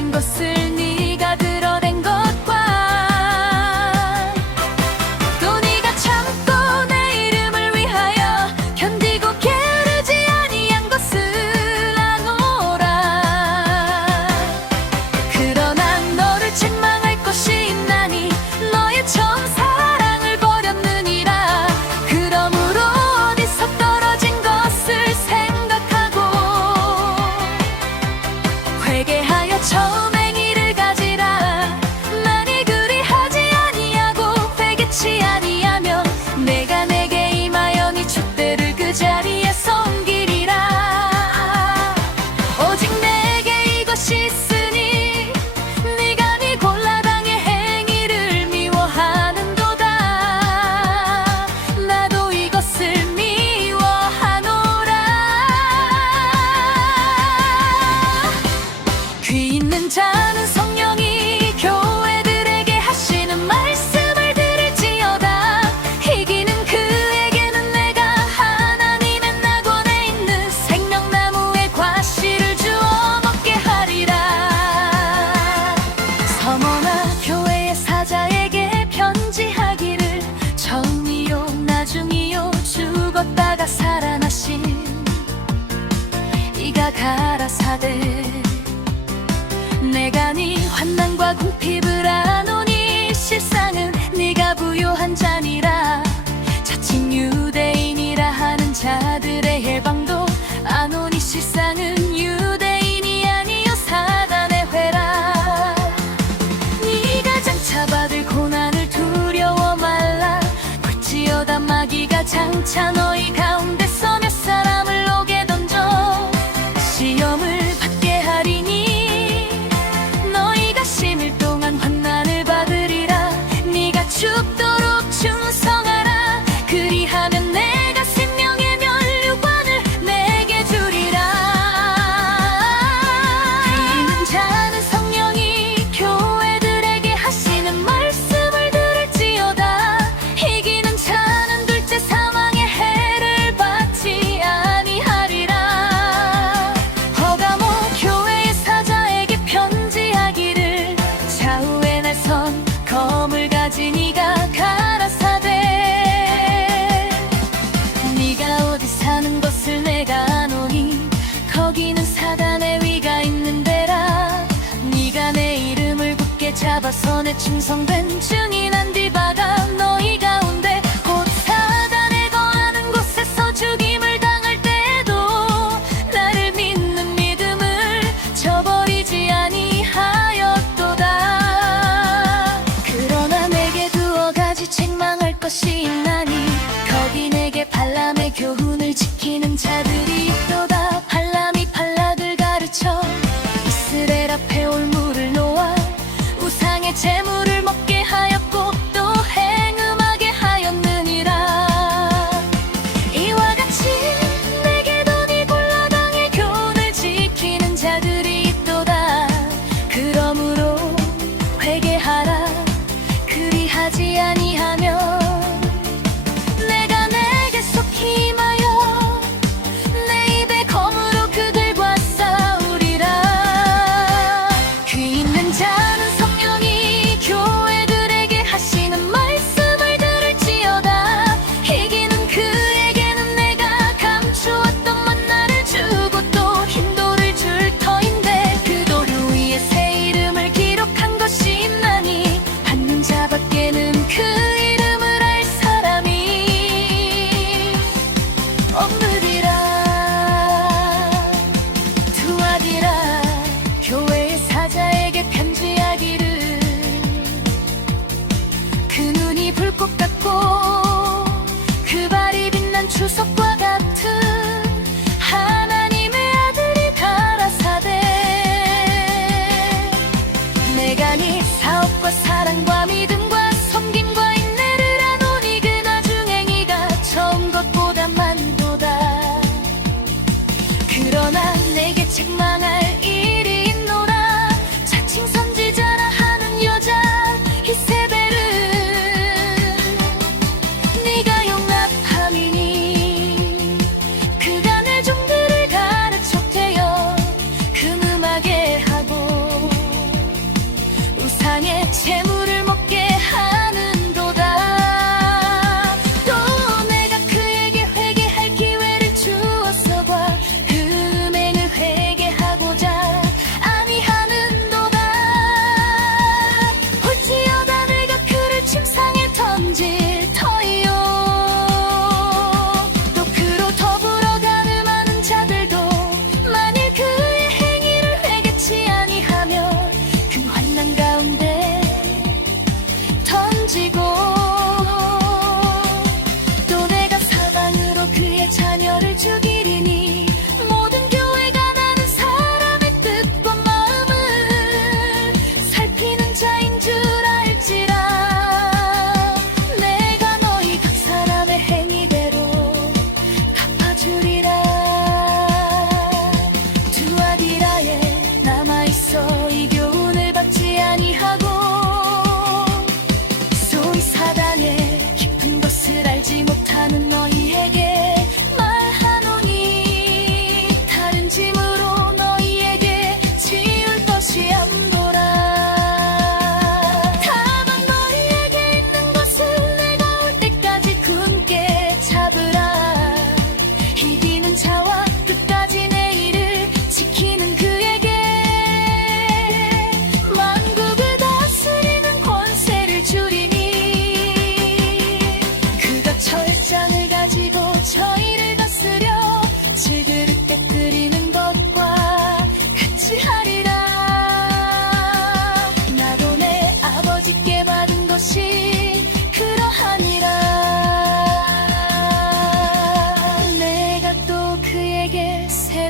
된 것을 네가 드러낸 것과 또 네가 참고 내 이름을 위하여 견디고 게으르지 아니한 것을 아노라. 그러나 너를 책망할 것이 있나니 너의 처음 사랑을 버렸느니라. 그러므로 어디서 떨어진 것을 생각하고 회개하여 처음 행위를 가지라. 만일 그리하지 아니하고 회개치 아니하면 내가 내게 임하여 네 촛대를 그 자리에서 옮기리라. 오직 내게 이것이 있으니 네가 네 골라당의 행위를 미워하는도다. 나도 이것을 미워하노라. 귀 있는 자는 성령이 교회들에게 하시는 말씀을 들을지어다. 이기는 그에게는 내가 하나님의 낙원에 있는 생명나무의 과실을 주어 먹게 하리라. 서머나 교회의 사자에게 편지하기를 처음이요 나중이요 죽었다가 살아나신 이가 가라사대 내가 네 환난과 궁핍을 아노니 실상은 네가 부요한 자니라. 자칭 유대인이라 하는 자들의 헬방도 아노니 실상은 유대인이 아니요 사단의 회라. 네가 장차받을 고난을 두려워 말라. 볼지어다 마귀가 장차 너희 가운데서 몇 사람을 옥에 던져 시험을 받게 하리니 너희가 심일 동안 환난을 받으리라. 네가 죽도록 충성하라. 그리하면 내가 생명의 면류관을 내게 주리라. 귀 있는 자는 성령이 교회들에게 하시는 말씀을 들을지어다. 이기는 자는 둘째 사망의 해를 받지 아니하리라. 허가모 교회의 사자에게 편지하기를 좌우에 날선 검을 가진 이가 가라사대 네가 어디 사는 것을 내가 아노니 거기는 사단의 위가 있는 데라. 네가 내 이름을 굳게 잡아서 내 충성된 증인한 디바가 너희 가운데 곧 사단에 거하는 곳에서 죽임을 당할 때에도 나를 믿는 믿음을 저버리지 아니하였도다. 그러나 내게 두어 가지 책망할 것이 있나니 거기 내게 발람의 교훈을 지키는 자들이 있도다. 발람이 발락을 가르쳐 이스라엘 앞에 올무를 놓아 우상의 재물을 먹게 하였고 또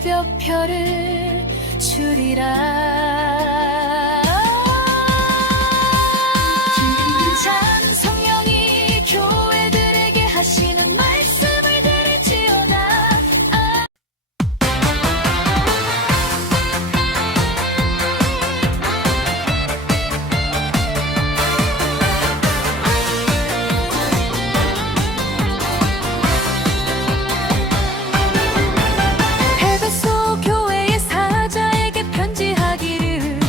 새벽별을 주리라. 자는 성령이 교회들에게 하시는 말씀을 들을지어다. 에베소 교회의 사자에게 편지하기를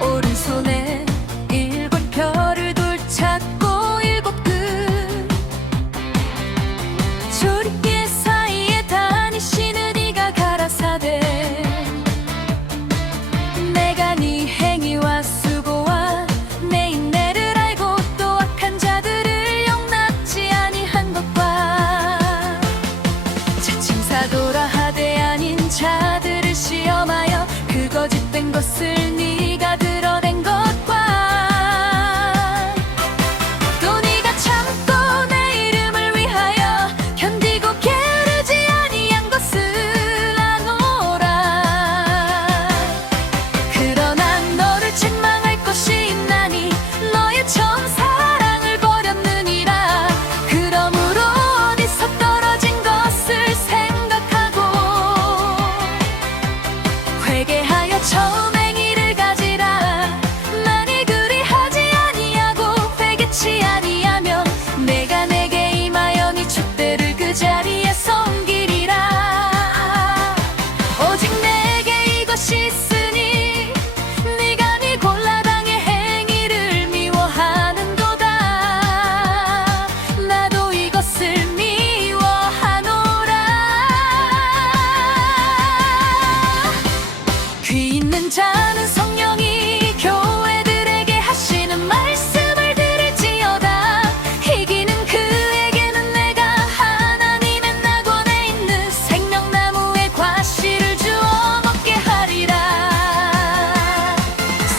오른손에 일곱 별을 둘찾고 일곱 끈 조리개 사이에 다니시는 이가 가라사대 내가 네 행위와 수고와 내 인내를 알고 또 악한 자들을 용납지 아니한 것과 자칭사도라 하되 아닌 자들을 시험하여 그 거짓된 것을 네가 드러낸 것과 또 네가 참고 내 이름을 위하여 견디고 게으르지 아니한 것을 아노라. 그러나 너를 책망할 것이 있나니 너의 처음 사랑을 버렸느니라. 그러므로 어디서 떨어진 것을 생각하고 회개하여 처음 행위를 가지라. 만일 그리하지 아니하고 회개치 아니하면 내가 내게 임하여 네 촛대를 그 자리에서 옮기리라. 오직 내게 이것이 있으니 네가 네 골라당의 행위를 미워하는도다. 나도 이것을 미워하노라. 귀 있는 자는 성령이 교회들에게 하시는 말씀을 들을지어다. 이기는 그에게는 내가 하나님의 낙원에 있는 생명나무의 과실을 주어 먹게 하리라.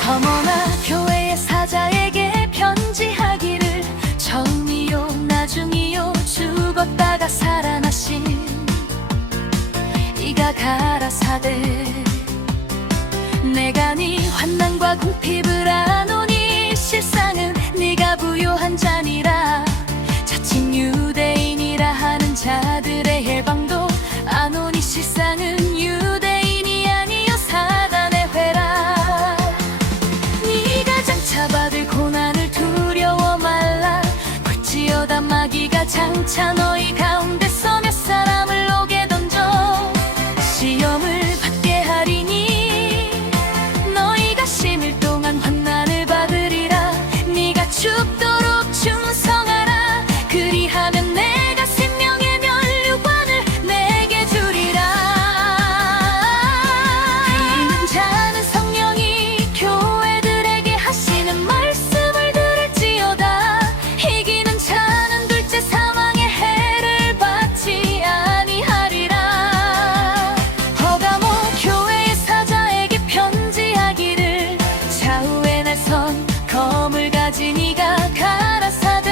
서머나 교회의 사자에게 편지하기를 처음이요 나중이요 죽었다가 살아나신 이가 가라사대 내가 네 환난과 궁핍을 아노니 실상은 네가 부요한 자니라. 자칭 유대인이라 하는 자들의 헬방도 아노니 실상은 유대인이 아니요 사단의 회라. 네가 장차 받을 고난을 두려워 말라. 볼지어다 마귀가 장차 너희 가운데서 몇 사람을 옥에 던져 시험을 받게 하리니 너희가 심일 동안 환난을 받으리라. 네가 죽도록 충성하라. 그리하면 내가 생명의 면류관을 내게 주리라. 이기는 자는 성령이 교회들에게 하시는 말씀을 들을지어다. 이기는 자는 둘째 사망의 해를 받지 아니하리라. 허가모 교회의 사자에게 편지하기를 좌우에 날선 검을 가진 이가 가라사대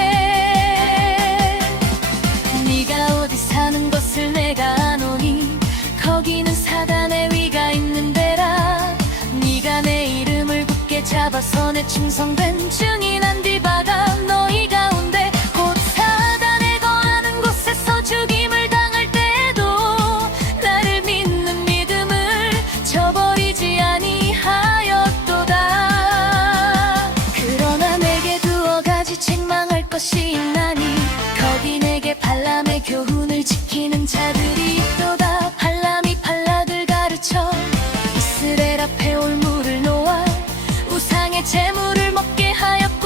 네가 어디 사는 것을 내가 아노니 거기는 사단의 위가 있는 데라. 네가 내 이름을 굳게 잡아서 내 충성된 증인한 디바가 너희 가운데 곧 사단에 거하는 곳에서 죽임을 당할 때에도 나를 믿는 믿음을 저버리지 아니하였도다. 그러나 내게 두어 가지 책망할 것이 있나니 거기 내게 발람의 교훈을 지키는 자들이 있도다. 발람이 발락을 가르쳐 이스라엘 앞에 올무를 놓아 우상의 재물을 먹게 하였다.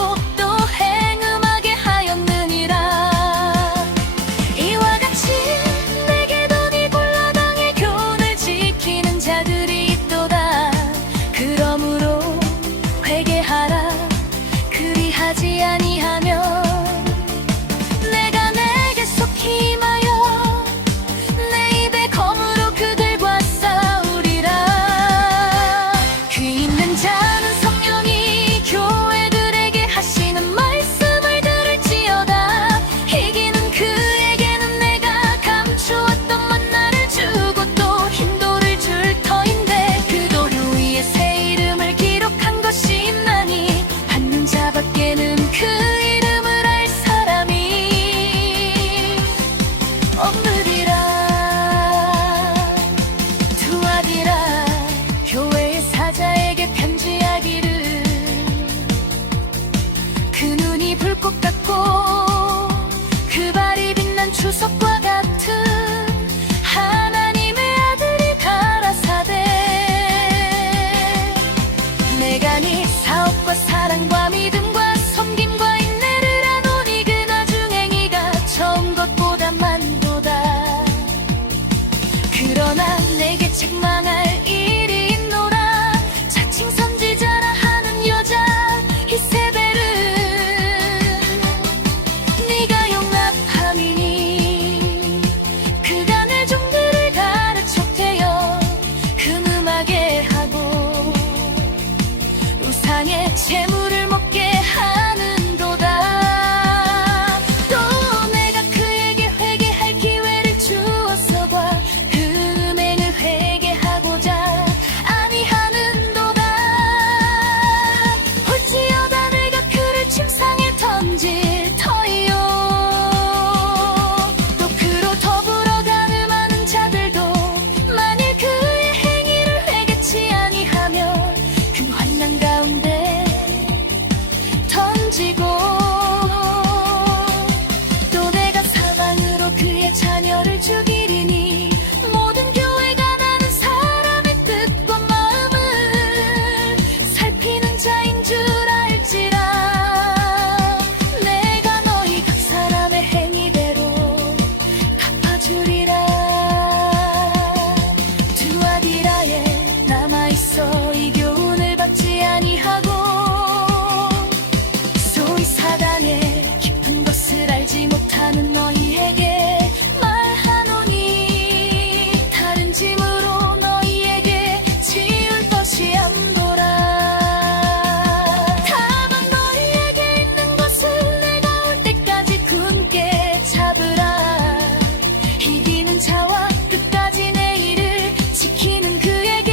이기는 자와 끝까지 내 일을 지키는 그에게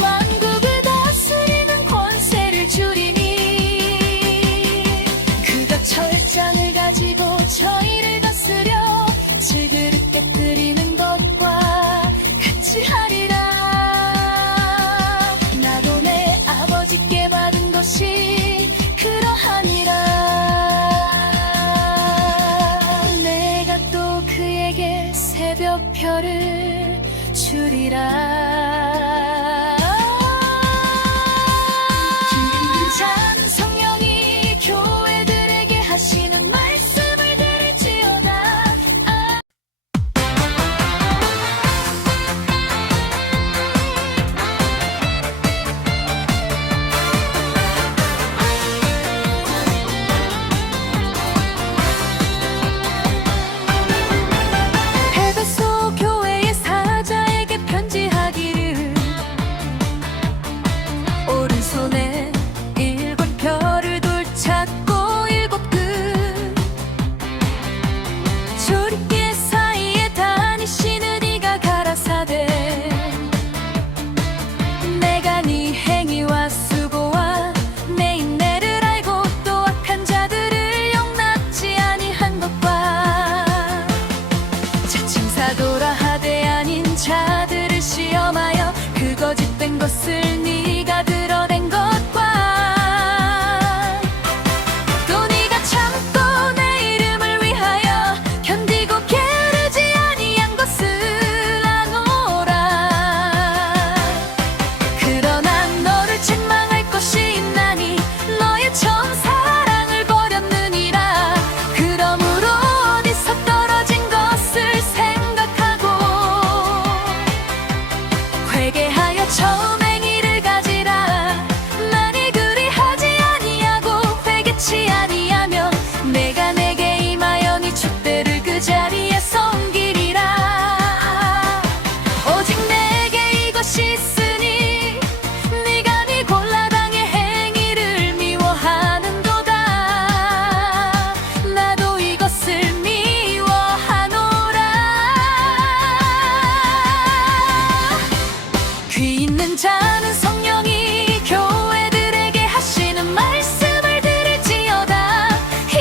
만국을 다스리는 권세를 주리니 그가 철장을 가지고 저희를 다스려 질그릇 깨뜨리는 것과 같이 하리라. 나도 내 아버지께 받은 것이 그러하니라. 내가 또 그에게 새벽별을 주리라. 기는 자는 성령이 교회들에게 하시는 말씀을 들을지어다. 에베소 교회의 사자에게 편지하기를 오른손에 7별을 돌찾고 7끈 조리개 사이에 다니시는 이가 가라사대 내가 네 행위와 수고와 내 인내를 알고 또 악한 자들을 용납지 아니한 것과 자칭 사도라 하되 아닌 자들을 시험하여 그 거짓된 것을 네가 드러낸 것과 또 네가 참고 내 이름을 위하여 견디고 게으르지 아니한 것을 아노라. 그러나 너를 책망할 것이 있나니 너의 처음 사랑을 버렸느니라. 그러므로 어디서 떨어진 것을 생각하고 회개하여 처음 행위를 가지라. 만일 그리하지 아니하고 회개치 아니하면 내가 내게 임하여 네 촛대를 그 자리에서 옮기리라. 오직 내게 이것이 있으니 네가 네 골라당의 행위를 미워하는도다. 나도 이것을 미워하노라. 귀 있는 자는 성령이 교회들에게 하시는 말씀을 들을지어다.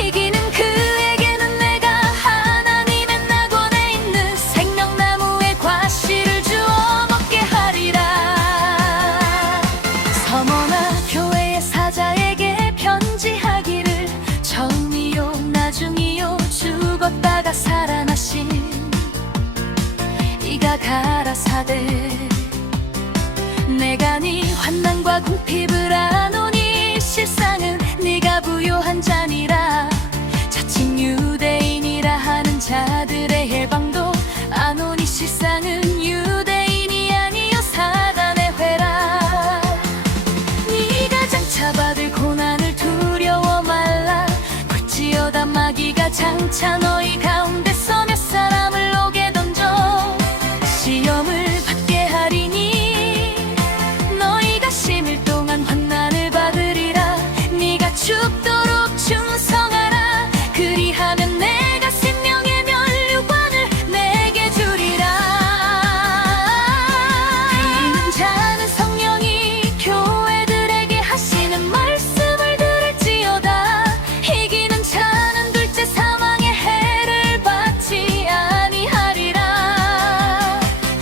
이기는 그에게는 내가 하나님의 낙원에 있는 생명나무의 과실을 주어 먹게 하리라. 서머나 교회의 사자에게 편지하기를 처음이요 나중이요 죽었다가 살아나신 이가 가라사대 내가 네 환난과 궁핍을 아노니 실상은 네가 부요한 자니라. 자칭 유대인이라 하는 자들의 헬방도 아노니 실상은 유대인이 아니요 사단의 회라. 네가 장차 받을 고난을 두려워 말라. 볼지어다 마귀가 장차 너희 가운데서 몇 사람을 옥에 던져 시험을 받게 하리니 너희가 심일 동안 환난을 받으리라. 네가 죽도록 충성하라. 그리하면 내가 생명의 면류관을 내게 주리라. 이기는 자는 성령이 교회들에게 하시는 말씀을 들을지어다. 이기는 자는 둘째 사망의 해를 받지 아니하리라.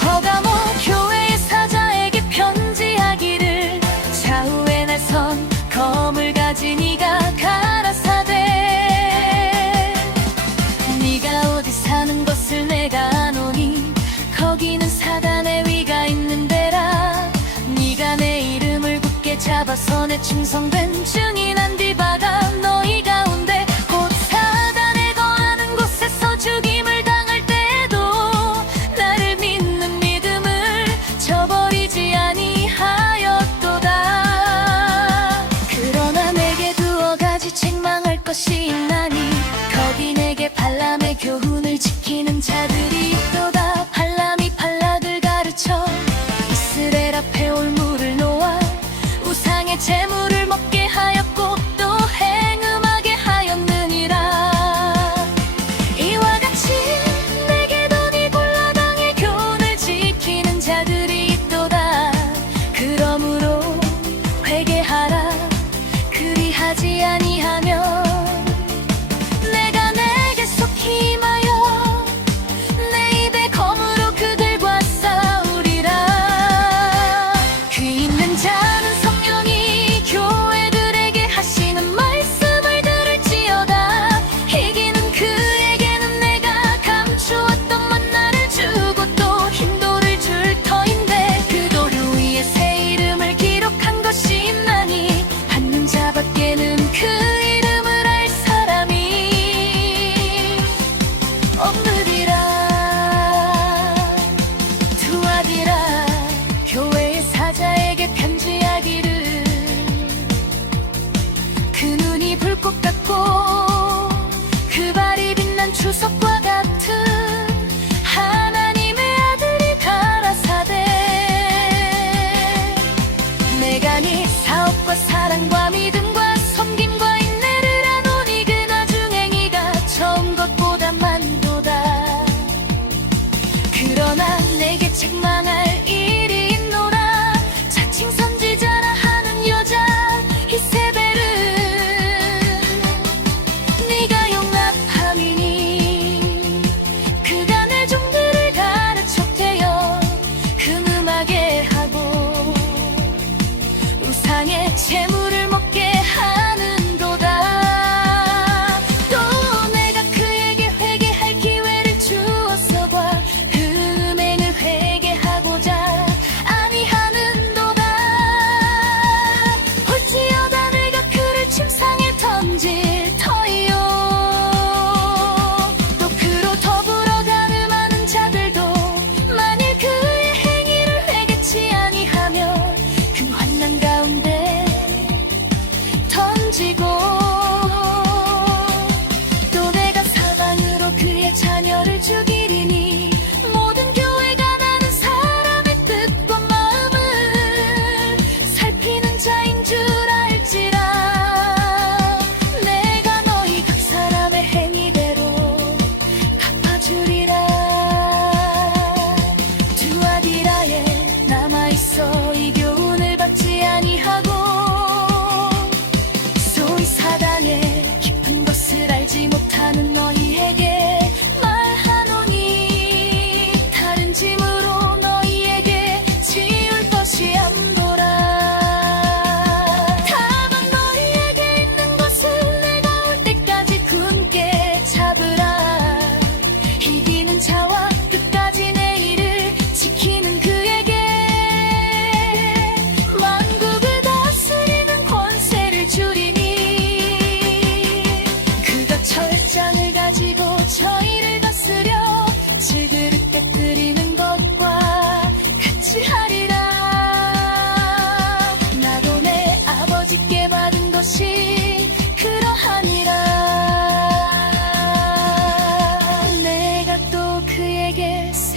허가모 교회의 사자에게 편지하기를 좌우에 날선 검을 가진 이가 가라사대 네가 어디 사는 것을 내가 아노니 거기는 사단의 위가 있는 데라. 네가 내 이름을 굳게 잡아서 내 충성된 증인한 디바가 너희 가운데 곧 사단에 거하는 곳에서 죽임을 당할 때에도 나를 믿는 믿음을 저버리지 아니하였도다. 그러나 내게 두어 가지 책망할 것이 있나니 거기 내게 발람의 교훈을 지키는 자들이 있도다. 발람이 발락을 가르쳐 이스라엘 앞에 올무를 놓아 우상의 재물을 먹게 하여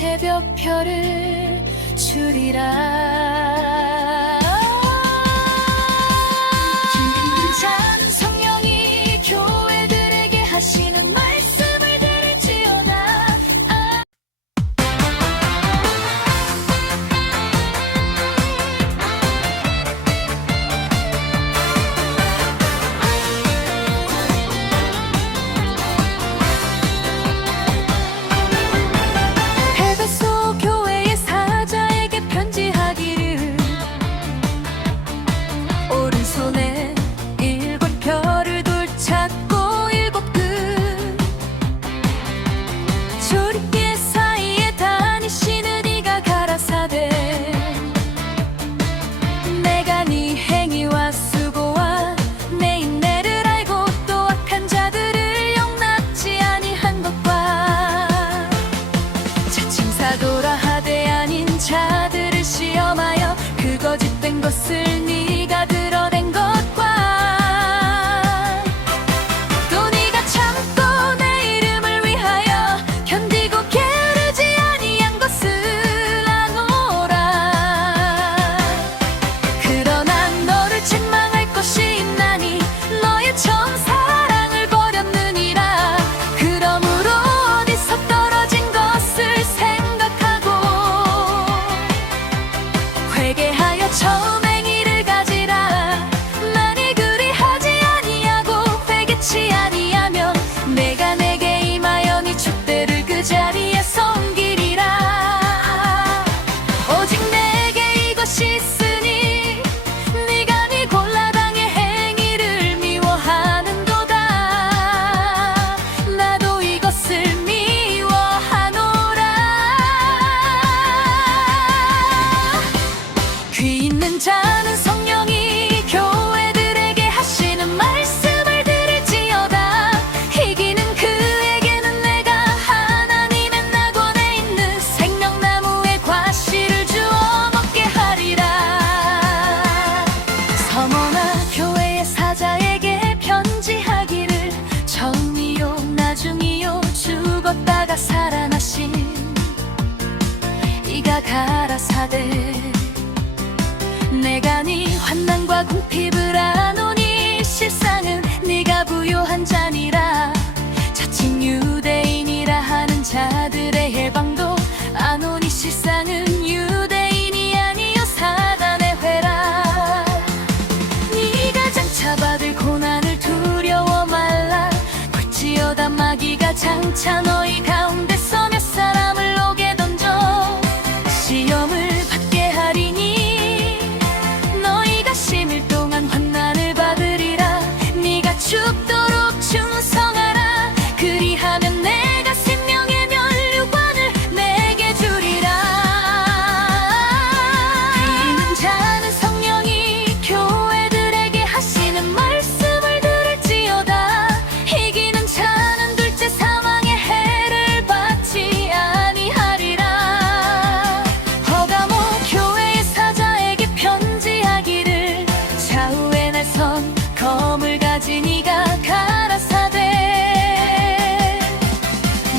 새벽별을 주리라. 기는 성령이 교회들에게 하시는 말씀을 들을지어다. 에베소 교회의 사자에게 편지하기를 오른손에 7별을 둘찾고 7끈 조리개 사이에 다니시는 이가 가라사대 내가 네 행위와 수고와 내 인내를 알고 또 악한 자들을 용납지 아니한 것과 자칭 사도라 하되 아닌 자들을 시험하여 그 거짓된 것을 네가 드러낸 것과 또 네가 참고 내 이름을 위하여 견디고 게으르지 아니한 것을 아노라. 그러나 너를 책망할 것이 있나니 너의 처음 사랑을 버렸느니라. 그러므로 어디서 떨어진 것을 생각하고 회개하여 처음 행위를 가지라. 만일 그리하지 아니하고 회개치 아니하면 내가 내게 임하여 네 촛대를 그 자리에서 옮기리라. 오직 내게 이것이 있으니 네가 네 골라당의 행위를 미워하는도다. 나도 이것을 미워하노라. 귀 있는 자는 성령이 교회들에게 하시는 말씀을 들을지어다. 이기는 그에게는 내가 하나님의 낙원에 있는 생명나무의 과실을 주어 먹게 하리라. 서머나 교회의 사자에게 편지하기를 처음이요 나중이요 죽었다가 살아나신 이가 가라사대 내가 네 환난과 궁핍을 아노니 실상은 네가 부요한 자니라. 자칭 유대인이라 하는 자들의 해방도 아노니 실상은 유대인이 아니요 사단의 회라. 네가 장차받을 고난을 두려워 말라. 볼지어다 마귀가 장차 너희 가운데서 몇 사람을 옥에 던져 시험을 받게 하리니 너희가 심일 동안 환난을 받으리라. 네가 죽도록 충성하라. 그리하면 내가 생명의 면류관을 내게 주리라. 이는 자는 성령이 교회들에게 하시는 말씀을 들을지어다. 이기는 자는 둘째 사망의 해를 받지 아니하리라. 허가모 교회의 사자에게 편지하기를 좌우에 날선 검을 가진 이가 가라사대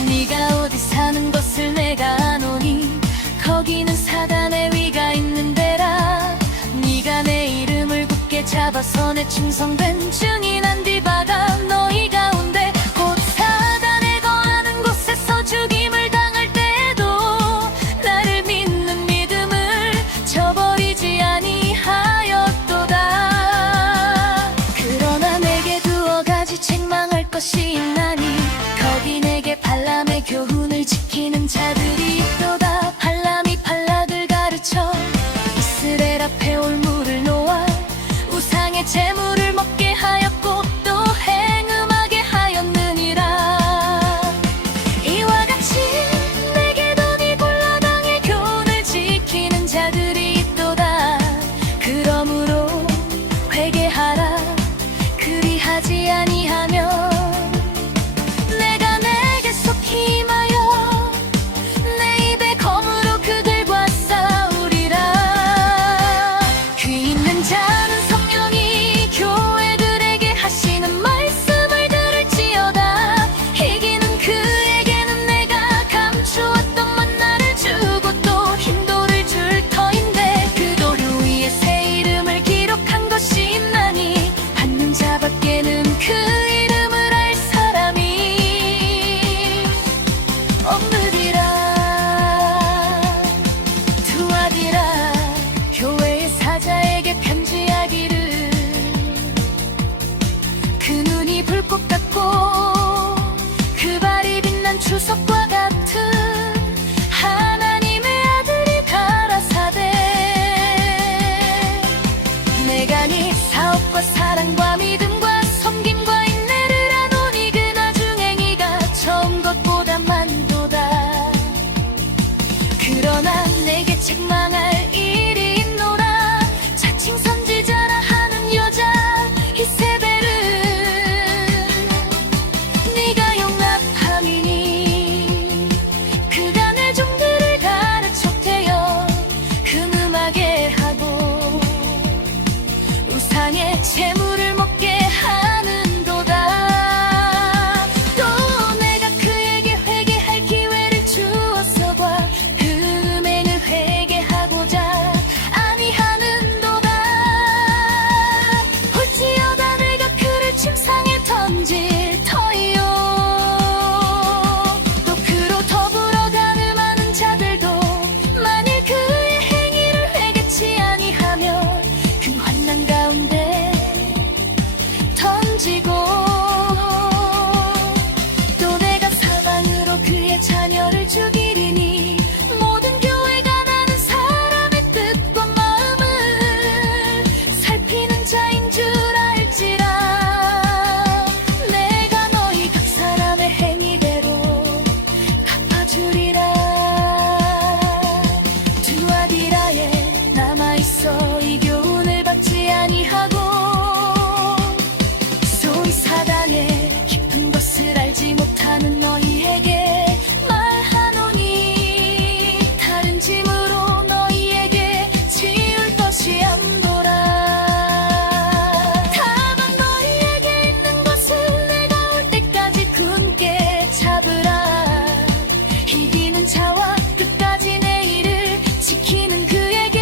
네가 어디 사는 것을 내가 아노니 거기는 사단의 위가 있는 데라. 네가 내 이름을 굳게 잡아서 내 충성된 증인한 디바가 너희 가운데 곧 사단에 거하는 곳에서 죽임을 당할 때에도 나를 믿는 믿음을 저버리지 아니하였도다. 그러나 내게 두어 가지 책망할 것이 있나니 거기 내게 발람의 교훈을 지키는 자들이 있도다. 발람이 발락을 가르쳐 이스라엘 앞에 올무를 놓아 우상의 재물을 먹게 하였고 책망할 일이 있노라. 자칭 선지자라 하는 여자 이세벨은 네가 용납함이니 그가 내 종들을 가르쳤대요. 금음하게 하고 우상의 재물을 먹게 하는도다. 또 내가 그에게 회개할 기회를 주었어과 그 음행을 회개하고자 아니하는도다. 볼지어다 내가 그를 침상에 던질 터이요. 또 그로 더불어 간음하는 자들도 만일 그의 행위를 회개치 아니하면 그 환난 가운데 던지고, 또 내가 사방으로 그의 자녀를 죽이리니 모든 교회가 나는 사람의 뜻과 마음을 살피는 자인 줄 알지라. 내가 너희 각 사람의 행위대로 갚아주리라. 두아디라에 남아있어 이 교훈을 받지 아니하고 소위 사단의 깊은 것을 알지 못하는 너희에게 말하노니 다른 짐으로 너희에게 지을 것이 암도라. 다만 너희에게 있는 것을 내가 올 때까지 굳게 잡으라. 이기는 자와 끝까지 내 일을 지키는 그에게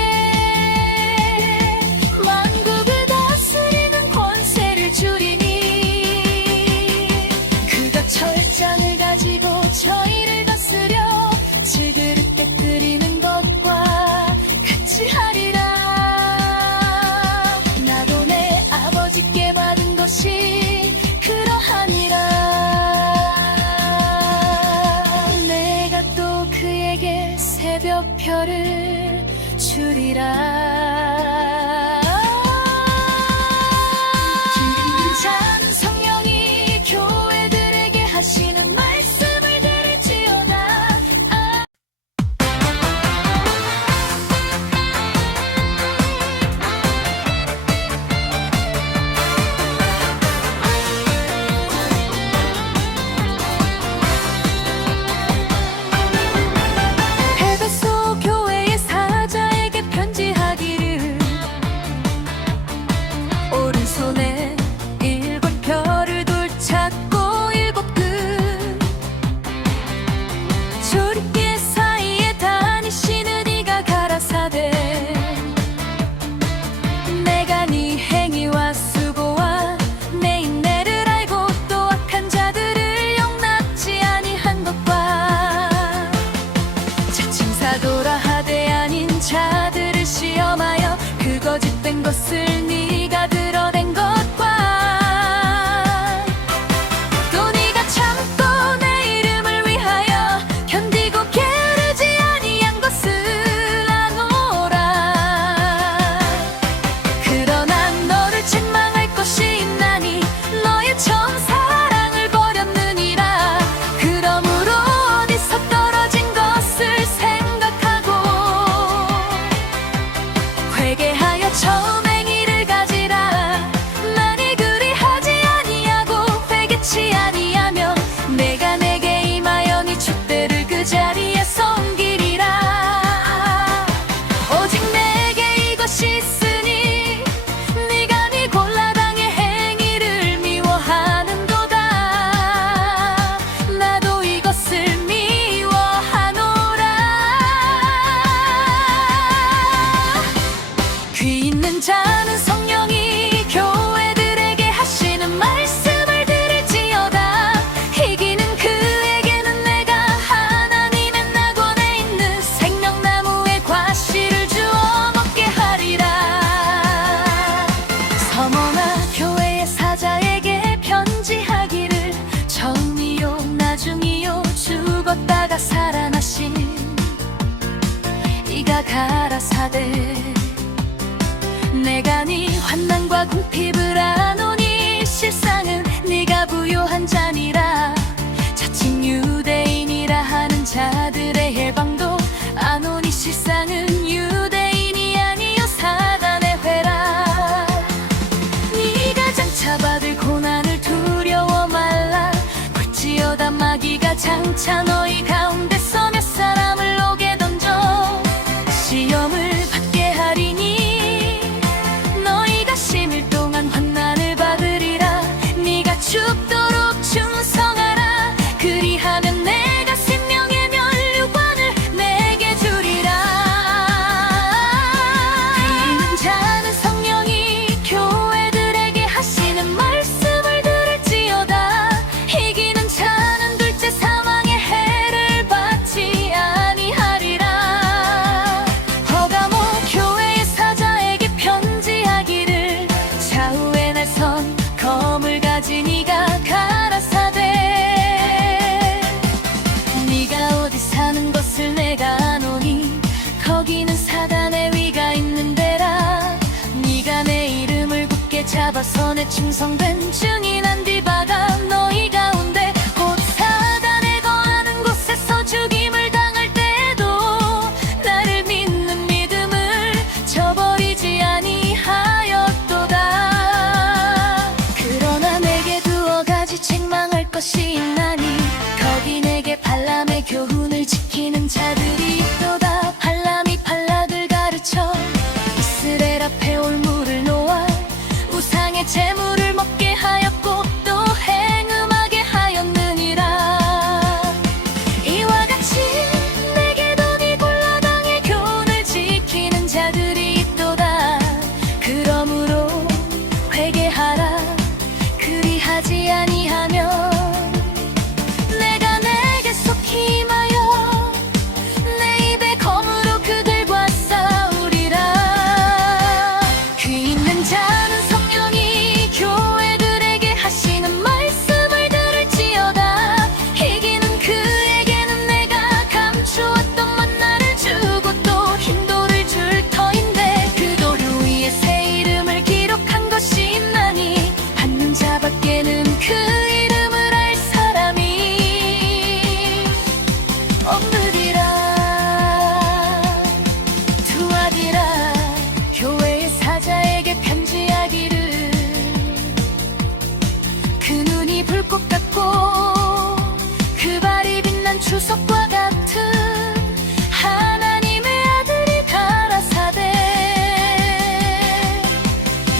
만국을 다스리는 권세를 주리니 그가 철장을 가지고 저희를 다스려 질그릇 깨뜨리는 것과 같이 하리라. 나도 내 아버지께 받은 것이 그러하니라. 내가 또 그에게 새벽별을 주리라. 자는 성령이 교회들에게 하시는 말씀을 들을지어다. 에베소 교회의 사자에게 편지하기를 오른손에 일곱 별을 둘 찾고 일곱 끈 조리개 사이에 다니시는 이가 가라사대 내가 네 행위와 수고와 내 인내를 알고 또 악한 자들을 용납지 아니한 것과 자칭 사도라 하되 아닌 자들을 시험하여 그 거짓된 것을 네가 드러낸 것과 또 네가 참고 내 이름을 위하여 견디고 게으르지 아니한 것을 아노라. 그러나 너를 책망할 것이 있나니 너의 처음 사랑을 버렸느니라. 그러므로 어디서 떨어진 것을 생각하고 회개하여 처음 행위를 가지라. 만일 그리하지 아니하고 회개치 아니하면 내가 내게 임하여 네 촛대를 그 자리에서 옮기리라. 오직 내게 이것이 있으니 네가 네 골라당의 행위를 미워하는도다. 나도 이것을 미워하노라. 귀 있는 자는 성령이 교회들에게 하시는 말씀을 들을지어다. 이기는 그에게는 내가 하나님의 낙원에 있는 생명나무의 과실을 주어 먹게 하리라. 서머나 교회의 사자에게 편지하기를 처음이요 나중이요 죽었다가 살아나신 이가 가라사대 내가 네 환난과 궁핍을 아노니 실상은 네가 부요한 자니라. 자칭 유대인이라 하는 자들의 헬방도 아노니 실상은 사선에 충성된 증인한 디바가 너희 가운데 곧 사단에 거하는 곳에서 죽임을 당할 때에도 나를 믿는 믿음을 저버리지 아니하였도다. 그러나 내게 두어 가지 책망할 것이 있나니 거기 내게 발람의 교훈을 지키는 자들이 있도다. 발람이 발락을 가르쳐 이스라엘 앞에 올무를 놓아 우상의 재물을 먹게 하였고 또 행음하게 하였느니라. 이와 같이 내게도 니골라당의 교훈을 지키는 자들이 있도다. 그러므로 회개하라. 그리하지 아니하면 내가 내게 속히 임하여 내 입의 검으로 그들과 싸우리라. 귀 있는 자는 성령이 교회들에게 하시는 말씀을 들을지어다. 이기는 그에게는 내가 감추었던 만나를 주고 또 흰돌을 줄 터인데 그 돌 위에 새 이름을 기록한 것이 있나니 받는 자밖에는 그 이름을 알 사람이 없느니라. 두아디라 교회의 사자에게 편지하기를 그 눈이 불꽃 같고 그 발이 빛난 주석과 같은 하나님의 아들이 가라사대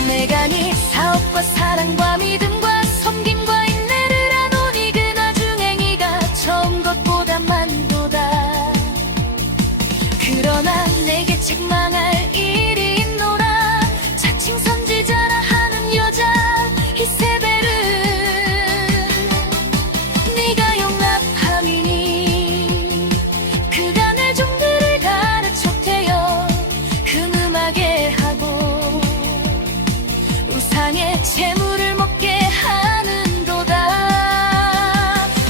내가 네 사업과 사랑과 믿음과 섬김과 인내를 하노니 그 나중행이가 처음 것보다 많도다. 그러나 내게 책망할 일이 있노라. 자칭 선지자라 하는 여자 이세벨은 네가 용납함이니 그가 내 종들을 가르쳤대요 흥음하게 하고 우상의 재물을 먹게 하는도다.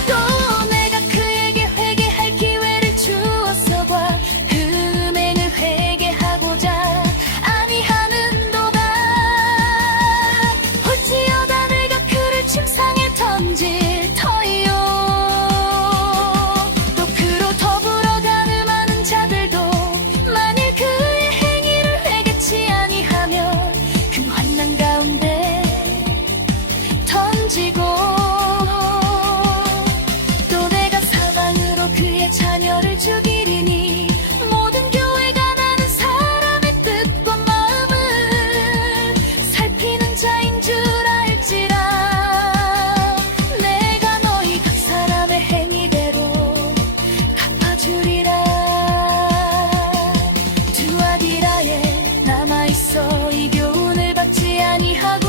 또 내가 그에게 회개할 기회를 주었어봐 그 음행을 회개하고자 아니하는도다. 볼지어다 내가 그를 침상에 던질 터이요 또 그로 더불어 간음하는 자들도 만일 그의 행위를 회개치 아니하면 그 환난 가운데 던지고 또 내가 사방으로 그의 자녀를 죽이리니 모든 교회가 나는 사람의 뜻과 마음을 살피는 자인 줄 알지라. 내가 너희 각 사람의 행위대로 갚아주리라. 두아디라에 남아있어 이 교훈을 받지 아니하고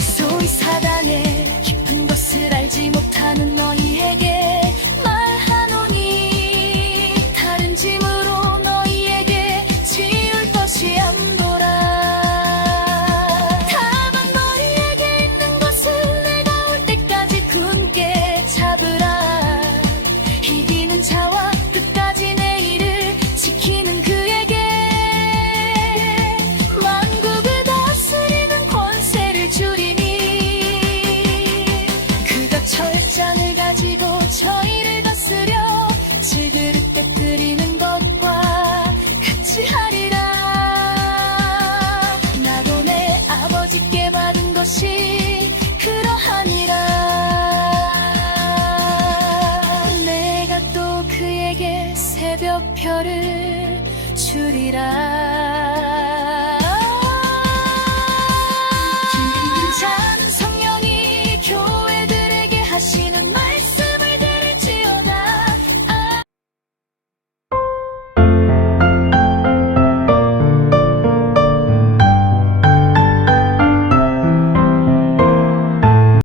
소위 사단의 깊은 것을 알지 못하는 너희에게 말하노니 다른 짐으로 너희에게 지울 것이 없노라. 다만 너희에게 있는 것은 내가 올 때까지 굳게 잡으라. 이기는 자와 끝까지 내 일을 지키는 그에게 만국을 다스리는 권세를 주리니 그가 철장을 가지고 저희를 다스려 질그릇 깨뜨리는 것과 같이 하리라. 나도 내 아버지께 받은 것이 그러하니라. 내가 또 그에게 새벽별을 주리라.